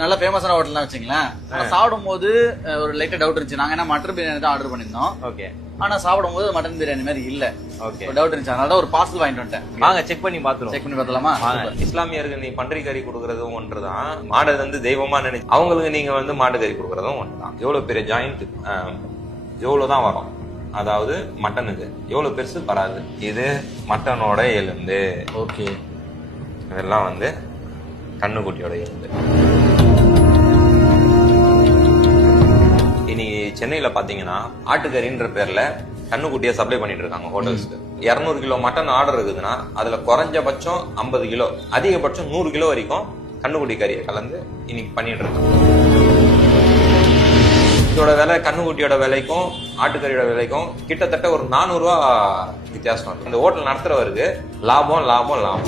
நல்ல ஃபேமஸான ஹோட்டல்லாம் வச்சுங்களேன். சாப்பிடும் போது ஒரு லைட்டா டவுட் இருந்துச்சு. நாங்க என்ன மட்டன் பிரியாணி தான் ஆர்டர் பண்ணிருந்தோம். ஓகே. ஆனா சாப்பிடும் போது மட்டன் பிரியாணி மாதிரி இல்ல. ஓகே. டவுட் இருந்துச்சு. அதனால ஒரு பார்சல் வாங்கிட்டு வந்துட்டேன். வாங்க செக் பண்ணி பாத்துறோம். செக் பண்ணி பார்த்தலாமா? இஸ்லாமியருக்கு நீ பன்றி கறி கொடுக்கறதும் ஒன்றுதான், மாடு வந்து தெய்வமா நினைச்சு அவங்களுக்கு நீங்க வந்து மாடு கறி கொடுக்கறதும் ஒன்றுதான். எவ்வளவு பெரிய ஜாயிண்ட் எவ்வளவுதான் வரும், அதாவது மட்டனுக்கு எவ்வளவு பெருசு வராது. இது மட்டனோட எலும்பு. ஓகே. இதெல்லாம் வந்து கண்ணுக்குட்டியோட எலும்பு. இனி சென்னையில பாத்தீங்கன்னா ஆட்டுக்கறின்ற பேர்ல கண்ணுக்குட்டியை சப்ளை பண்ணிட்டு இருக்காங்க ஹோட்டல்ஸ்க்கு. 200 கிலோ மட்டன் ஆர்டர் இருக்குதுன்னா அதுல குறைஞ்சபட்சம் 50 கிலோ, அதிகபட்சம் 100 கிலோ வரைக்கும் கண்ணுக்குட்டி கறியை கலந்து இன்னைக்கு பண்ணிட்டு இருக்காங்க. இதோட விலை கண்ணுக்குட்டியோட விலைக்கும் ஆட்டுக்கறியோட விலைக்கும் கிட்டத்தட்ட ஒரு 400 ரூபா வித்தியாசம். இந்த ஹோட்டல் நடத்துறவருக்கு லாபம் லாபம் லாபம்.